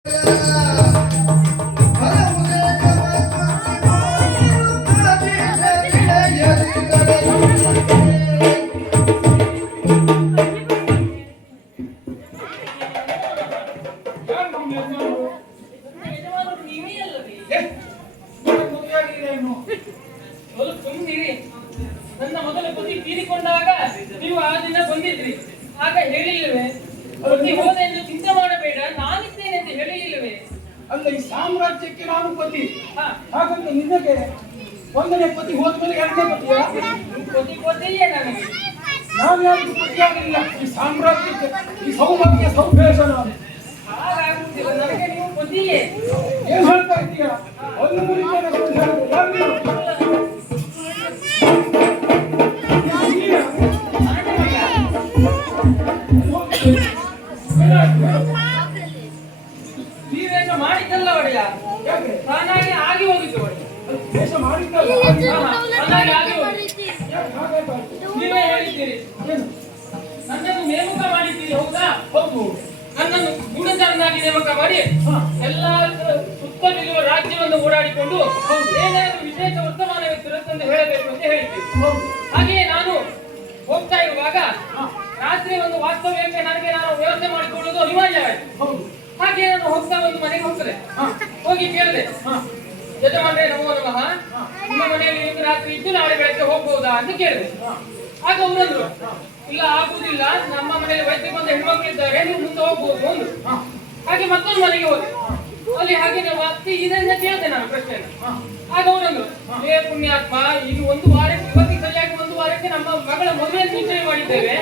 ನನ್ನ ಮೊದಲ ಪತಿ ತೀರಿಕೊಂಡಾಗ ನೀವು ಆ ದಿನ ಬಂದಿದ್ರಿ. ಆಗ ಹೇಳಿಲ್ಲವೇ ಪತಿ ಹೋದ ಎಂದು ಚಿಂತೆ ಮಾಡಬೇಡ, ನಾನಿದ್ದೇನೆ ಅಂತ ಹೇಳಿಲ್ಲವೇ? ಅಲ್ಲ, ಈ ಸಾಮ್ರಾಜ್ಯಕ್ಕೆ ನಾನು ಪತಿ, ಹಾಗಂತ ನಿನಗೆ ಒಂದನೇ ಪತಿ ಹೋದ್ಮೇಲೆ ಎರಡನೇ ಪತಿ ಪತಿಯೇ ನನಗೆ. ನಾನು ಯಾರಿಗೂ ಪತಿಯಾಗಲಿಲ್ಲ. ಈ ಸಾಮ್ರಾಜ್ಯಕ್ಕೆ ಈ ಸೌಭಾಗ್ಯ ಸೌಭೇಷ ನಾನು. ಹಾಗಾಗುತ್ತಿಲ್ಲ, ನನಗೆ ನೀವು ಪತಿಯೇ. ಏನ್ ಹೇಳ್ತಾ ಇದ್ದೀಯಾ? ಒಂದು ಮುರಿತೇನೆ ನೀವೇನು ಮಾಡಿದ್ದಲ್ಲ ಒಡೆಯ, ತಾನಾಗಿ ಆಗಿ ಹೋಗಿದ್ದು ಒಡೆಯ. ದೇಶ ಮಾಡಿದ್ದಲ್ಲ, ತಾನಾಗಿ ಆಗಿ ಹೋಗಿದ್ದು. ನೀವೇ ಹೇಳಿದ್ದೀರಿ ನನ್ನನ್ನು ನೇಮಕ ಮಾಡಿದ್ದೀರಿ, ಹೌದಾ? ಹೌದು. ನನ್ನನ್ನು ಗೂಢಚಾರನಾಗಿ ನೇಮಕ ಮಾಡಿ ಎಲ್ಲ ಸುತ್ತಲಿರುವ ರಾಜ್ಯವನ್ನು ಓಡಾಡಿಕೊಂಡು ಏನಾದರೂ ವಿಶೇಷ ವರ್ತಮಾನವಿರುತ್ತಂದು ಹೇಳಬೇಕು ಅಂತ ಹೇಳಿದ್ದೀರಿ. ಹಾಗೆಯೇ ನಾನು ಹೋಗ್ತಾ ಇರುವಾಗ ರಾತ್ರಿ ಒಂದು ವಾಸ್ತವ್ಯಕ್ಕೆ ನಾನು ವ್ಯವಸ್ಥೆ ಮಾಡಿಕೊಳ್ಳುವುದು ಅನಿವಾರ್ಯವಾಯಿತು. ಹಾಗೆ ನಾನು ಹೋಗ್ತಾ ಒಂದು ಮನೆಗೆ ಹೋಗ್ತದೆ, ಹೋಗಿ ಕೇಳಿದೆ, ಯಜಮಾನ್ರೆ ನಮೋ ನಮಃ, ನಿಮ್ಮ ಮನೆಯಲ್ಲಿ ಇಂದು ರಾತ್ರಿ ಇದ್ದು ನಾಳೆ ಬೆಳಗ್ಗೆ ಹೋಗ್ಬಹುದಾ ಅಂತ ಕೇಳಿದೆ. ಆಗ ಅವರಂದ್ರು, ಇಲ್ಲ ಆಗುದಿಲ್ಲ, ನಮ್ಮ ಮನೆಯಲ್ಲಿ ವೈದ್ಯ ಬಂದ ಹೆಣ್ಮಕ್ಳಿದ್ದಾರೆ, ನೀವು ಮುಂದೆ ಹೋಗ್ಬಹುದು ಒಂದು. ಹಾಗೆ ಮತ್ತೊಂದು ಮನೆಗೆ ಹೋದೆ, ಅಲ್ಲಿ ಹಾಗೆ ಅತ್ತಿ ಇದನ್ನ ಕೇಳಿದೆ ನಾನು ಪ್ರಶ್ನೆಯನ್ನು. ಆಗ ಅವರಂದ್ರು, ಹೇ ಪುಣ್ಯಾತ್ಮ, ಈಗ ಒಂದು ವಾರಕ್ಕೆ ಇವತ್ತಿಗೆ ಸರಿಯಾಗಿ ಒಂದು ವಾರಕ್ಕೆ ನಮ್ಮ ಮಗಳ ಮದುವೆಯನ್ನು ನಿಶ್ಚಯ ಮಾಡಿದ್ದೇವೆ,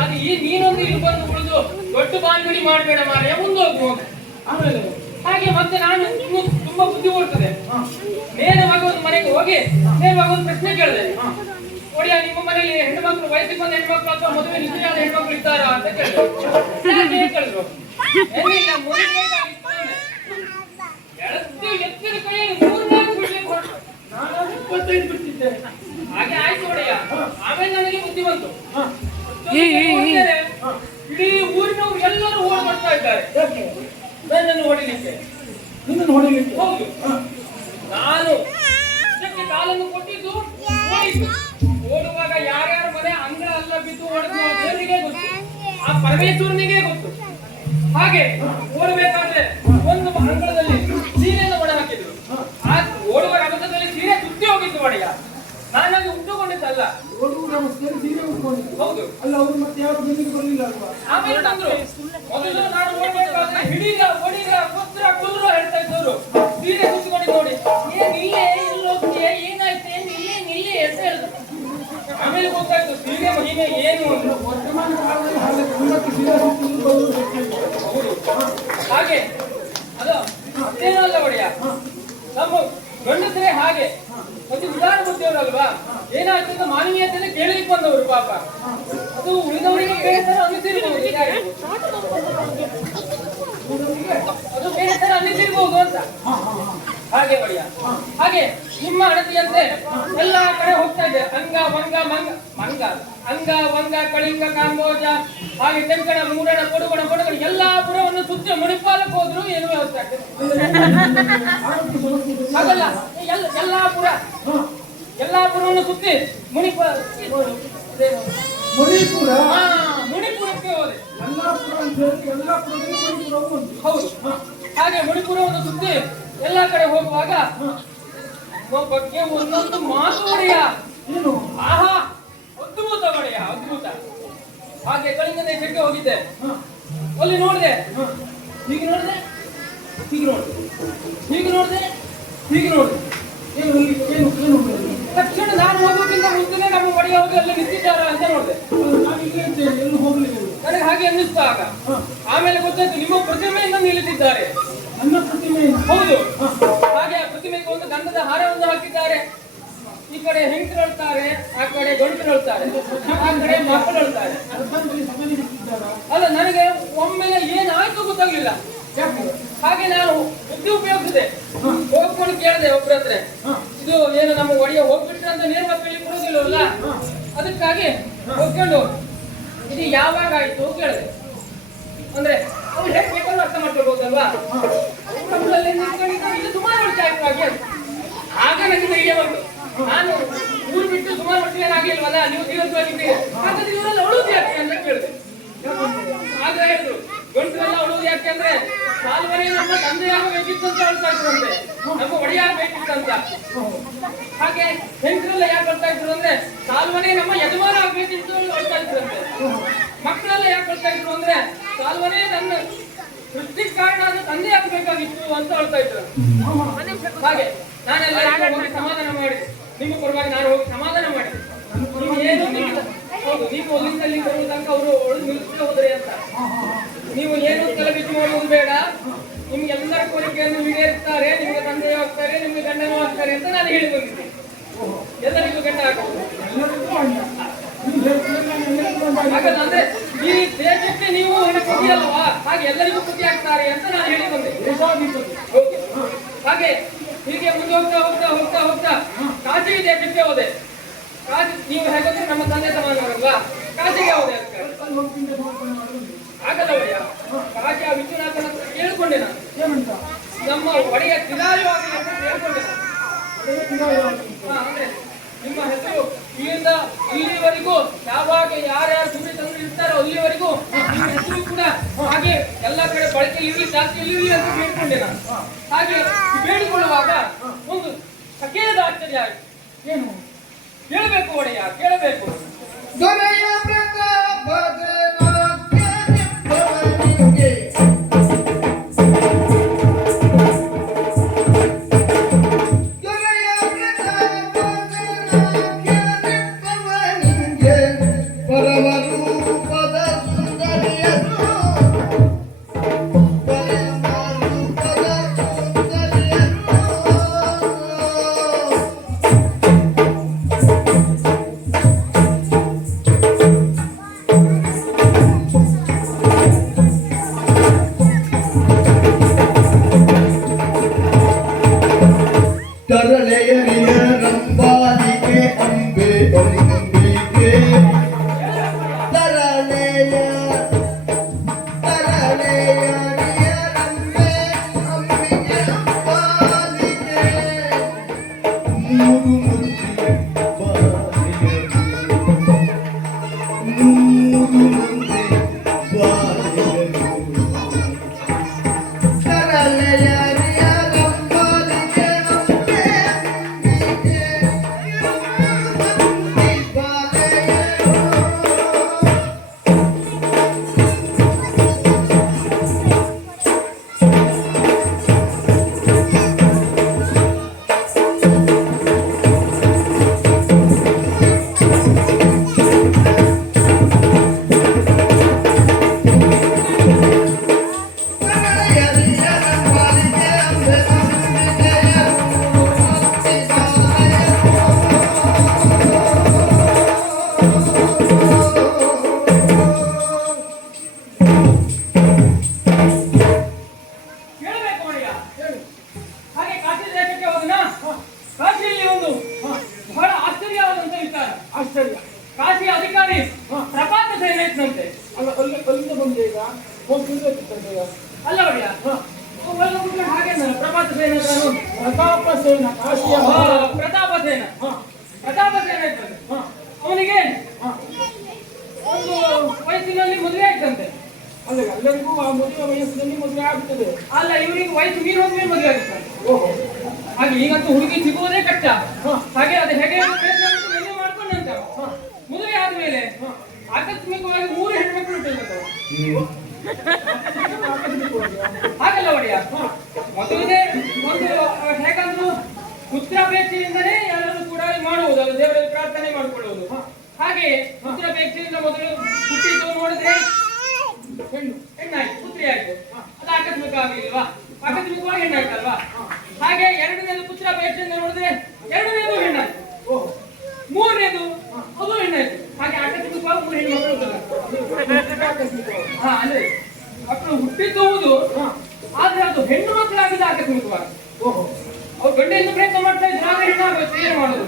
ಅದು ಈ ನೀನೊಂದು ಇಲ್ಲಿ ಬಂದು ಉಳಿದು ದೊಡ್ಡ ಬಾಂಗಡಿ ಮಾಡಬೇಡ ಮಾರ್ಯ, ಮುಂದೆ ಹೋಗುವುದು. ಆಮೇಲೆ ಹಾಗೆ ಮತ್ತೆ ನಾನು ತುಂಬಾ ಬುದ್ಧಿ ಓಡ್ತದೆ, ನೇರವಾಗಿ ಒಂದು ಮನೆಗೆ ಹೋಗಿ ನೇರವಾಗಿ ಒಂದು ಪ್ರಶ್ನೆ ಕೇಳಿದೆ, ಒಡೆಯ ನಿಮ್ಮ ಮನೆಯಲ್ಲಿ ಹೆಣ್ಣು ಮಕ್ಕಳು ವಯಸ್ಸಿಗೆ ಬಂದ ಹೆಣ್ಮಕ್ಳು ಅಥವಾ ಮದುವೆ ನಿಶ್ಚಯವಾದ ಹೆಣ್ಮಕ್ಳು ಇದ್ದಾರಾ ಅಂತ ಕೇಳಿದ್ರು. ಕೇಳಿದ್ರು ಎತ್ತಿನ ಕೈಯಲ್ಲಿ 3-4 ಬಿಡ್ಲಿಕ್ಕೆ ಹೊರಟು. ನಾನು 25 ಬಿಡ್ತಿದ್ದೆ. ಹಾಗೆ ಆಯ್ತು ಒಡೆಯ. ಆಮೇಲೆ ನನಗೆ ಬುದ್ಧಿ ಬಂತು, ಇಡೀ ಊರಿನವರು ಎಲ್ಲರೂ ಓಡ್ ಬರ್ತಾ ಇದ್ದಾರೆ ನನ್ನನ್ನು ಹೊಡಿಲಿಕ್ಕೆ. ನಿನ್ನನ್ನು ಹೊಡಿಲಿಕ್ಕೆ? ಹೌದು. ನಾನು ಇದಕ್ಕೆ ಕಾಲನ್ನು ಕೊಟ್ಟಿದ್ದು ಓಡಿದ್ದು. ಓಡುವಾಗ ಯಾರ್ಯಾರ ಮನೆ ಅಂಗಳ ಅಲ್ಲ ಬಿದ್ದು ಓಡಿದ್ದು ದೇವರಿಗೆ ಗೊತ್ತು, ಆ ಪರಮೇಶ್ವರನಿಗೆ ಗೊತ್ತು. ಹಾಗೆ ಓಡಬೇಕಾದ್ರೆ ಒಂದು ಅಂಗಳದಲ್ಲಿ ಸೀರೆಯನ್ನು ಒಡ ಹಾಕಿದ್ರು. ಆ ಓಡುವ ರಭಸದಲ್ಲಿ ಸೀರೆ ಸುತ್ತಿ ಹೋಗಿದ್ದು ಒಡೆಯ. ನಾನಾಗಿ ಉಟ್ಟುಕೊಂಡಿದ್ದಲ್ಲ, ಸೀರೆ ಉಟ್ಕೊಂಡಿದ್ದು. ಹೌದು. ಅಲ್ಲ, ಅವರು ಮತ್ತೆ ಯಾರು ಜೊತೆಗೆ ಬರಲಿಲ್ಲ ಅಲ್ವಾ? ಆಮೇಲೆ ತಂದ್ರು. ಮೊದಲು ನಾನು ಓಡಬೇಕಾದ್ರೆ ಹಿಡೀಗ ಒಡಿಗ ಪುತ್ರ ಕುದ್ರು ಹೇಳ್ತಾ ಇದ್ದವರು ಸೀರೆ ಸುತ್ತಿಕೊಂಡು ನೋಡಿ, ಏನ್ ಇಲ್ಲೇ ಎಲ್ಲೋಗ್ತೀಯ, ಏನಾಯ್ತು, ನಿಲ್ಲಿ ಅಂತ ಹೇಳಿದ್ರು. ಆಮೇಲೆ ಗೊತ್ತಾಯ್ತು ಸೀರೆ ಮಹಿಮೆ ಏನು ಅಂತ. ವರ್ತಮಾನ ಕಾಲದಲ್ಲಿ ಹಾಗೆ ಕುಂಡಕ್ಕೆ ಸೀರೆ ಸುತ್ತಿದ್ದು ಹೌದು. ಹಾಗೆ ಅದು ಅದೇನಲ್ಲ ಒಡೆಯ, ನಮ್ಮ ಗಂಡಸರೇ ಹಾಗೆ ಮತ್ತೆ ಉದಾರ ಬುದ್ಧಿಯವರಲ್ವಾ, ಏನಾಯ್ತು ಅಂತ ಮಾನವೀಯತೆಯನ್ನು ಕೇಳಲಿಕ್ಕೆ ಬಂದವರು ಪಾಪ. ಅದು ಉಳಿದವರಿಗೆ ಬೇರೆ ತರ ಅನ್ನಿಸಿರ್ಬೋದು, ಅದು ಬೇರೆ ತರ ಅನ್ನಿಸಿರ್ಬೋದು ಅಂತ. ಹಾಗೆ ಒಡೆಯ. ಹಾಗೆ ನಿಮ್ಮ ಅಣತಿಯಂತೆ ಎಲ್ಲಾ ಕಡೆ ಹೋಗ್ತಾ ಇದೆ. ಅಂಗ ವಂಗ ಅಂಗ ವಂಗ ಕಳಿಂಗ ಕಾಂಬೋಜ, ಹಾಗೆ ತೆಂಕಣ ಮೂಡಣ ಕೊಡುಗಣ ಎಲ್ಲಾ ಪುರವನ್ನು ಸುತ್ತಿ ಮಣಿಪಾಲಕ್ಕೆ ಹೋದ್ರು ಏನು ವ್ಯವಸ್ಥೆ ಆಗ್ತದೆ ಹಾಗಲ್ಲ. ಎಲ್ಲಾ ಪುರವನ್ನು ಸುತ್ತಿ ಮುನಿಪುರಕ್ಕೆ ಹೋದೆ. ಹೌದು. ಹಾಗೆ ಮಣಿಪುರವನ್ನು ಸುತ್ತಿ ಎಲ್ಲಾ ಕಡೆ ಹೋಗುವಾಗ ಬಗ್ಗೆ ಒಂದೊಂದು ಮಾತು ಒಡೆಯ, ಆಹಾ ಅದ್ಭುತ ಒಡೆಯ, ಅದ್ಭುತ. ಹಾಗೆ ಕಳಿಂಗ ದೇಶಕ್ಕೆ ಹೋಗಿದ್ದೆ, ಅಲ್ಲಿ ನೋಡಿದೆ, ಹೀಗೆ ನೋಡಿದೆ, ತಕ್ಷಣ ನಾನು ಹೋಗೋದ್ರಿಂದ ಮುಂಚೆನೆ ನಮ್ಮ ಒಡೆಯವರು ಎಲ್ಲ ನಿಂತಿದ್ದಾರ ಅಂತ ನೋಡಿದೆ. ನನಗೆ ಹಾಗೆ ಅನ್ನಿಸ್ತಾ. ಆಗ ಆಮೇಲೆ ಗೊತ್ತಾಯ್ತು ನಿಮ್ಮ ಪ್ರತಿಮೆಯಿಂದ ನಿಲ್ಲಿಸಿದ್ದಾರೆ. ನನ್ನ ಪ್ರತಿಮೆ? ಹೌದು. ಹಾಗೆ ಆ ಪ್ರತಿಮೆಗೆ ಒಂದು ಗಂಧದ ಹಾರವನ್ನು ಹಾಕಿದ್ದಾರೆ. ಈ ಕಡೆ ಹೆಂಗಸರು ಹೇಳ್ತಾರೆ, ಆ ಕಡೆ ಗಂಟು ಹೇಳ್ತಾರೆ, ಆ ಕಡೆ ಮಕ್ಕಳು ಹೇಳ್ತಾರೆ. ಅಲ್ಲ, ನನಗೆ ಒಮ್ಮೆಲೆ ಏನಾಯ್ತು ಗೊತ್ತಾಗ್ಲಿಲ್ಲ. ಹಾಗೆ ನಾನು ಬುದ್ಧಿ ಉಪಯೋಗಿಸಿದೆ, ಹೋಗ್ಕೊಂಡು ಕೇಳಿದೆ ಒಬ್ಬರ ಹತ್ರ, ಇದು ಏನು ನಮ್ಮ ಒಡೆಯ ಹೋಗ್ಬಿಟ್ರೆ ಅಂತ ನೇರವಾಗಿ ಕೇಳಿ ಕೊಡೋದಿಲ್ಲವಲ್ಲ, ಅದಕ್ಕಾಗಿ ಹೋಗ್ಕೊಂಡು ಇದು ಯಾವಾಗ ಆಯ್ತು ಕೇಳಿದೆ. ಅಂದ್ರೆ ಅವ್ರು ಹೇಗೆ ಬೇಕಾದ್ರೂ ಅರ್ಥ ಮಾಡ್ಕೊಳ್ಬಹುದಲ್ವಾ? ನಮ್ಮಲ್ಲಿ ಇದು ಸುಮಾರು ವರ್ಷ ಆಯ್ತು ಹಾಗೆ. ಆಗ ನನಗೆ ಧೈರ್ಯ ಬಂತು. ನಾನು ಊರು ಬಿಟ್ಟು ಸುಮಾರು ವರ್ಷ ಏನಾಗಿಲ್ವಲ್ಲ, ನೀವು ಜೀವಂತವಾಗಿದ್ದೀರಿ, ಹಾಗಾದ್ರೆ ಇವರೆಲ್ಲ ಉಳುವುದು ಯಾಕೆ ಅಂತ ಕೇಳಿದೆ. ಆಗ ಹೇಳಿದ್ರು, ಗಂಟರೆಲ್ಲ ಉಳುವುದು ಯಾಕೆ ಅಂದ್ರೆ ಸಾಲ್ವನೇ ನಮ್ಮ ತಂದೆಯಾಗಬೇಕಿತ್ತು ಅಂತ ಹೇಳ್ತಾ ಇದ್ರಂತೆ, ನಮ್ಮ ಒಡೆಯಾಗಬೇಕಿತ್ತಂತ. ಹಾಗೆ ಹೆಂಗರೆಲ್ಲ ಯಾಕೆ ಹೇಳ್ತಾ ಇದ್ರು ಅಂದ್ರೆ ಸಾಲ್ವನೇ ನಮ್ಮ ಯಜಮಾನ ಆಗ್ಬೇಕಿತ್ತು ಅಂತ ಹೇಳ್ತಾ ಇದ್ರಂತೆ. ಮಕ್ಕಳೆಲ್ಲ ಯಾಕೆ ಹೇಳ್ತಾ ಇದ್ರು ಅಂದ್ರೆ ಸಾಲ್ವನೇ ನನ್ನ ಸೃಷ್ಟಿಗೆ ಕಾರಣ ಅದು ತಂದೆ ಆಗ್ಬೇಕಾಗಿತ್ತು ಅಂತ ಹೇಳ್ತಾ ಇದ್ರು. ಹಾಗೆ ನಾನೆಲ್ಲ ಹೋಗಿ ಸಮಾಧಾನ ಮಾಡಿದೆ, ನಿಮ್ಮ ಪರವಾಗಿ ನಾನು ಹೋಗಿ ಸಮಾಧಾನ ಮಾಡಿದೆ. ನೀವು ಏನು ಹೌದು, ನೀವು ಅಲ್ಲಿಂದಲ್ಲಿ ಬರುವ ತನಕ ಅವರು ಒಳಗೆ ನಿಲ್ಲಿಸ್ತಾ ಹೋದ್ರಿ ಅಂತ. ನೀವು ಏನು ತಲೆಬಿಸಿ ಮಾಡುವುದು ಬೇಡ, ನಿಮ್ಗೆಲ್ಲರ ಕೋರಿಕೆಯನ್ನು ಈಡೇರಿಸ್ತಾರೆ, ನಿಮಗೆ ತಂದೆಯೂ ಆಗ್ತಾರೆ, ನಿಮಗೆ ಗಂಡನೂ ಆಗ್ತಾರೆ ಅಂತ ನಾನು ಹೇಳಿ ಬಂದಿದ್ದೆ. ಎಲ್ಲರಿಗೂ ಗಂಡ ಹಾಕಬಹುದು. ಹಾಗಾದ್ರೆ ಈ ದೇಶಕ್ಕೆ ನೀವು ಪ್ರತಿ ಅಲ್ವಾ, ಹಾಗೆ ಎಲ್ಲರಿಗೂ ಪ್ರತಿ ಆಗ್ತಾರೆ ಅಂತ ನಾನು ಹೇಳಿ ಬಂದೆ. ಹಾಗೆ ಹೀಗೆ ಮುಂದೆ ಹೋಗ್ತಾ ಹೋಗ್ತಾ ಹೋಗ್ತಾ ಹೋಗ್ತಾ ಕಾಶಿ ದೇಶಕ್ಕೆ ಹೋದೆ. ಕಾಶಿ ನೀವು ಹೇಗಾದ್ರೆ ನಮ್ಮ ತಂದೆ ಸಮಾನವರಲ್ಲ, ಕಾಶಿಗೆ ಹೋದೆ. ಆಗಲ್ಲ ಒಡೆಯ, ಕಾಶಿ ಆ ವಿಶ್ವನಾಥನ ಕೇಳ್ಕೊಂಡೆ ನಾನು. ನಮ್ಮ ಒಡೆಯ ತಿಲಾಯವಾಗಿ ಅಂತ ಕೇಳ್ಕೊಂಡೆ ನಾನು. ಅಂದ್ರೆ ನಿಮ್ಮ ಹೆಸರು ಇಲ್ಲಿಂದ ಇಲ್ಲಿವರೆಗೂ ಯಾವಾಗ ಯಾರ್ಯಾರು ಸುಮ್ಮನೆ ತಂದು ಇರ್ತಾರೋ ಅಲ್ಲಿವರೆಗೂ ನಿಮ್ಮ ಹೆಸರು ಕೂಡ ಹಾಗೆ ಎಲ್ಲ ಕಡೆ ಬಳಕೆ ಇರಲಿ, ಜಾಸ್ತಿ ಇರಲಿ ಅಂತ ಬೇಡ್ಕೊಂಡೆ ನಾನು. ಹಾಗೆ ಬೇಡಿಕೊಳ್ಳುವಾಗ ಒಂದು ಸಖೇದ ಆಶ್ಚರ್ಯ ಆಯ್ತು. ಏನು ಕೇಳಬೇಕು ಒಡೆಯ, ಕೇಳಬೇಕು. ಕಾಶಿ ಅಧಿಕಾರಿ ಪ್ರಪಾತ ಸೇನೆಯಂತೆ ಅಲ್ಲ, ಅಲ್ಲಿಂದ ಬಂದೆ ಈಗ ಅಲ್ಲ ಒಡೆಯ, ಹಾಗೆ ಪ್ರಪಾತ ಸೇನೆ ಪ್ರತಾಪ ಸೇನ, ಕಾಶಿಯ ಪ್ರತಾಪ ಸೇನ, ಪ್ರತಾಪ ಸೇನೆ ಇರ್ತದೆ. ಅವನಿಗೆ ಒಂದು ವಯಸ್ಸಿನಲ್ಲಿ ಮದುವೆ ಆಯ್ತಂತೆ. ಅಲ್ಲ, ಎಲ್ಲರಿಗೂ ಆ ಮದುವೆ ವಯಸ್ಸಿನಲ್ಲಿ ಮದುವೆ ಆಗುತ್ತದೆ. ಅಲ್ಲ, ಇವರಿಗೆ ವಯಸ್ಸು ಮೀರಿ ಹೋದ್ಮೇಲೆ ಮದುವೆ ಆಗುತ್ತದೆ. ಓಹೋ, ಹಾಗೆ ಈಗಂತೂ ಹುಡುಗಿ ಸಿಗುವುದೇ ಕಷ್ಟ. ಹಾಗೆ ಅದು ಹೇಗೆ ಮದುವೆ ಮಾಡ್ಕೊಂಡಂತ ಮದುವೆ ಆದ್ಮೇಲೆ ಆಕಸ್ಮಿಕವಾಗಿ 3 ಹೆಣ್ಮಕ್ಳು ಹುಟ್ಟಿರ್ಬೇಕು. ಹಾಗಲ್ಲ ಒಡೆಯ, ಮದುವೆ ಒಂದು ಹೇಗಂದ್ರು ಪುತ್ರಾಪೇಕ್ಷೆಯಿಂದಲೇ ಎಲ್ಲರೂ ಕೂಡ ಮಾಡುವುದು, ಅದು ದೇವರಲ್ಲಿ ಪ್ರಾರ್ಥನೆ ಮಾಡಿಕೊಳ್ಳುವುದು. ಹಾಗೆ ಪುತ್ರಾಪೇಕ್ಷೆಯಿಂದ ಮೊದಲು ಹುಟ್ಟಿದ್ದು ನೋಡಿದ್ರೆ ಹೆಣ್ಣಾಯ್ತು, ಪುತ್ರಿ ಆಯ್ತು. ಅದು ಆಕಸ್ಮಿಕ ಆಗಲಿಲ್ವಾ? ಆಕಸ್ಮಿಕವಾಗಿ ಹೆಣ್ಣಾಯ್ತಲ್ವಾ? ಹಾಗೆ ಎರಡನೇದು ಪುತ್ರಾಪೇಕ್ಷೆಯಿಂದ ನೋಡಿದ್ರೆ ಎರಡನೇದು ಹೆಣ್ಣಾಯ್ತು, ಮೂರನೇದು ಅದು ಹೆಣ್ಣಾಯ್ತು. ಹಾಗೆ ಆಕಸ್ಮಿಕವಾಗಿ 3 ಹೆಣ್ಣು ಮಕ್ಕಳು ಅಂದ್ರೆ ಮಕ್ಕಳು ಹುಟ್ಟಿದ್ದು, ಆದ್ರೆ ಅದು ಹೆಣ್ಣು ಮಕ್ಕಳಾಗಿದ್ದ ಆಕಸ್ಮಿಕವಾಗಿ. ಅವ್ರು ಗಂಡೆಯಿಂದ ಪ್ರಯತ್ನ ಮಾಡ್ತಾ ಇದ್ರು, ಆಗ ಹೆಣ್ಣಾಗುತ್ತೆ. ಏನು ಮಾಡೋದು?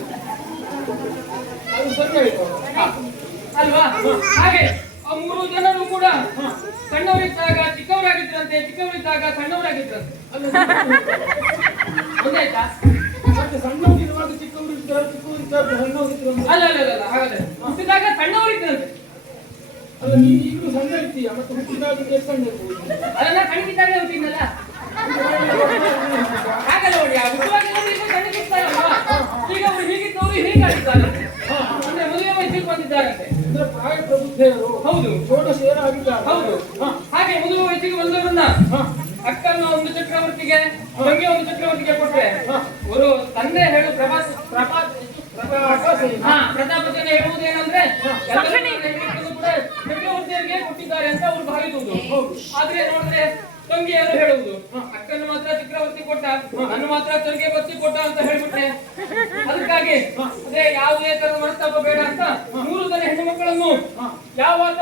ಅದು ಸರಿ ಆಯ್ತು ಅಲ್ವಾ? ಹಾಗೆ ಆ ಮೂರು ಜನರು ಕೂಡ ಸಣ್ಣವರಿದ್ದಾಗ ಚಿಕ್ಕವರಾಗಿದ್ರಂತೆ, ಚಿಕ್ಕವರಿದ್ದಾಗ ಸಣ್ಣವರಾಗಿದ್ರಂತೆ. ಗೊತ್ತಾಯ್ತಾ? ಮತ್ತೆ ಸಣ್ಣವರಿರುವಾಗ ಚಿಕ್ಕವರು ಇದ್ದಾರೆ, ಚಿಕ್ಕವರು ಇದ್ದಾಗ ಸಣ್ಣವರಿದ್ರು. ಅಲ್ಲ ಅಲ್ಲ ಅಲ್ಲ, ಹಾಗಾದ್ರೆ ಹುಟ್ಟಿದಾಗ ಸಣ್ಣವರಿದ್ರಂತೆ. ಅಲ್ಲ ನೀನು ಈಗಲೂ ಸಣ್ಣ ಇರ್ತೀಯ, ಮತ್ತೆ ಹುಟ್ಟಿದಾಗ ಎಷ್ಟು ಸಣ್ಣ ಇರ್ಬೋದು? ಅದನ್ನ ಖಂಡಿತಾಗಲೇ ಹುಟ್ಟಿದ್ನಲ್ಲ. ಹಾಗಲ್ಲ ನೋಡಿ, ಆ ಹುಟ್ಟುವಾಗ ಸಣ್ಣಗಿರ್ತಾರಲ್ವಾ, ಈಗ ಅವರು ಹೀಗಿದ್ದವರು ಹೀಗಾಗಿದ್ದಾರೆ. ಅಂದ್ರೆ ಮದುವೆ ವಯಸ್ಸಿಗೆ ಬಂದಿದ್ದಾರಂತೆ. ಅಂದ್ರೆ ಪ್ರಾಯ ಪ್ರಬುದ್ಧರು. ಹೌದು, ಛೋಟ ಸೇರ ಆಗಿದ್ದಾರೆ. ಹೌದು. ಹಾಗೆ ಮದುವೆ ವಯಸ್ಸಿಗೆ ಬಂದವರನ್ನ ಅಕ್ಕನ ಒಂದು ಚಕ್ರವರ್ತಿಗೆ, ತಂಗಿ ಒಂದು ಚಕ್ರವರ್ತಿಗೆ ಕೊಟ್ರೆ ಅವರು ತಂದೆ ಹೇಳು ಪ್ರತಾಪಚಂದ್ರ ಹೇಳುವುದೇನಂದ್ರೆ ಚಕ್ರವರ್ತಿಯರಿಗೆ ಕೊಟ್ಟಿದ್ದಾರೆ ಅಂತ ಅವ್ರು ಭಾವಿಸುವುದು. ಆದ್ರೆ ನೋಡಿದ್ರೆ ತಂಗಿಯರು ಹೇಳುವುದು ಅಕ್ಕನ್ನು ಮಾತ್ರ ಚಕ್ರವರ್ತಿ ಕೊಟ್ಟ, ನನ್ನ ಮಾತ್ರ ಚಕ್ರವರ್ತಿ ಕೊಟ್ಟ ಅಂತ ಹೇಳ್ಬಿಟ್ರೆ, ಅದಕ್ಕಾಗಿ ಅದೇ ಯಾವುದೇ ತರದ ಮನಸ್ತಾಪ ಬೇಡ ಅಂತ 3 ಜನ ಹೆಣ್ಣು ಮಕ್ಕಳನ್ನು ಯಾವಾಗ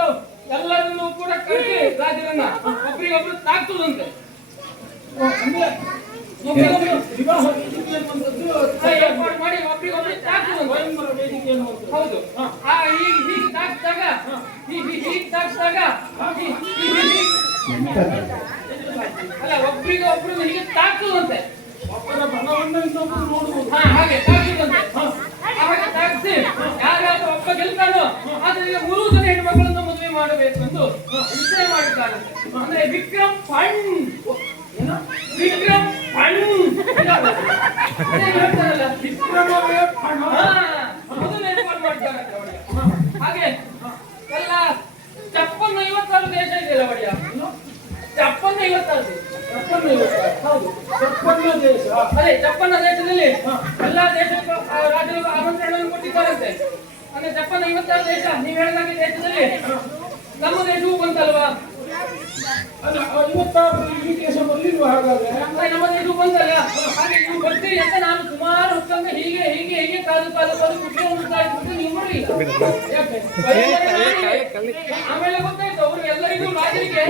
ಎಲ್ಲರನ್ನೂ ಕೂಡ ಕಳಿಸಿ ರಾಜರನ್ನ ಒಬ್ಬರಿಗೊಬ್ರು ತಾಕ್ತುದಂತೆ. ಅಂದ್ರೆ ವಿವಾಹ ವೇದಿಕೆ ಅನ್ನುವಂಥದ್ದು ಏರ್ಪಾಡು ಮಾಡಿ ಒಬ್ಬರಿಗೊಬ್ರು ತಾಕ್ತುದಂತೆ. ಸ್ವಯಂವರ ವೇದಿಕೆ ಅನ್ನುವಂಥದ್ದು. ಹೌದು. ಹೀಗೆ ತಾಕ್ಸಿದಾಗ ಅಲ್ಲ, ಒಬ್ಬರಿಗೆ ಒಬ್ರು ಹೀಗೆ ತಾಕ್ತುದಂತೆ. ಒಬ್ಬರ ಬಲವನ್ನು ಇನ್ನೊಬ್ಬರು ನೋಡುವುದು. ಹಾಗೆ ತಾಕ್ತುದಂತೆ. ಹಾಗೆ ತಾಕ್ಸಿ ಯಾರ್ಯಾರು ಒಬ್ಬ ಗೆಲ್ತಾನೋ ಆದ್ರೆ 3 ಜನ ಹೆಣ್ಣು ಮಕ್ಕಳನ್ನು ಮದುವೆ ಮಾಡಬೇಕು ಎಂದು ನಿಶ್ಚಯ ಮಾಡಿದ್ದಾರಂತೆ. ಅಂದ್ರೆ ವಿಕ್ರಮ್ ಫಂಡ್, ವಿಕ್ರಮ್ ಫಂಡ್ ಹೇಳ್ತಾರಲ್ಲ, ವಿಕ್ರಮವೇ ಹಣ. ಮೊದಲು ಏರ್ಪಾಡು ಮಾಡಿದ್ದಾರಂತೆ ಅವರಿಗೆ. ಹಾಗೆ ಎಲ್ಲ 56 ದೇಶ ಇದೆಯಲ್ಲ ಒಡೆಯ, 56 ದೇಶ. ಹೌದು, 56 ದೇಶ. ಅದೇ 56 ದೇಶದಲ್ಲಿ ಎಲ್ಲಾ ದೇಶಕ್ಕೂ ರಾಜರಿಗೂ ಆಮಂತ್ರಣವನ್ನು ಕೊಟ್ಟಿದ್ದಾರಂತೆ. ಅಂದ್ರೆ 56 ದೇಶ. ನೀವು ಹೇಳಿದಾಗೆ ದೇಶದಲ್ಲಿ ನಮ್ಮ ದೇಶವೂ ಬಂತಲ್ವಾ? ಅಲ್ಲ 56 ಈ ದೇಶ ಬಂದಿರುವ ಹಾಗಾದ್ರೆ ನಮ್ಮ ದೇಶವೂ ಬಂತಲ್ಲ. ಹಾಗೆ ನೀವು ಬರ್ತೀರಿ ಅಂತ ನಾನು ಸುಮಾರು ಹೊತ್ತಂಗ ಹೀಗೆ ಹೀಗೆ ಹೀಗೆ ಕಾದು ಕುಟ್ಕೊಂಡು ಕಾಯ್ದುಬಿಟ್ಟು ನೀವು ನೋಡಲಿಲ್ಲ. ಆಮೇಲೆ ಗೊತ್ತಾಯ್ತು ಅವರು ಎಲ್ಲರಿಗೂ ರಾಜರಿಗೆ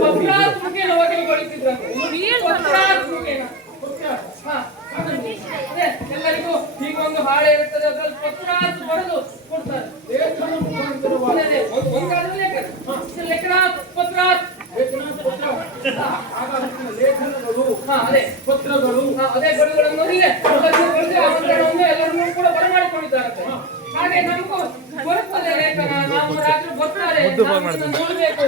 ಪತ್ರಾತ್ಮಕೇನ ವಕೀಲಗೊಳಿಸಿದ್ರಂತೆ. ಎಲ್ಲರಿಗೂ ಹೀಗೊಂದು ಹಾಳೆ ಇರ್ತದೆ, ಅದ್ರಲ್ಲಿ ಪತ್ರಾತ್ ಬರೆದು ಕೊಡ್ತಾರೆ. ಲೇಖನ ಮುಖಾಂತರವಾಗಿ ಲೇಖನಾತ್ ಪತ್ರಾತ್ ಲೇಖನಗಳು, ಅದೇ ಪತ್ರಗಳು, ಅದೇ ಗಡುಗಳನ್ನು ಆಮಂತ್ರಣವನ್ನು ಎಲ್ಲರನ್ನೂ ಕೂಡ ಬರಮಾಡಿಕೊಂಡಿದ್ದಾರೆ. ಹಾಗೆ ನಮಗೂ ಬರುತ್ತದೆ ಲೇಖನ, ನಾವು ರಾತ್ರಿ ಬರ್ತಾರೆ, ನೋಡಬೇಕು.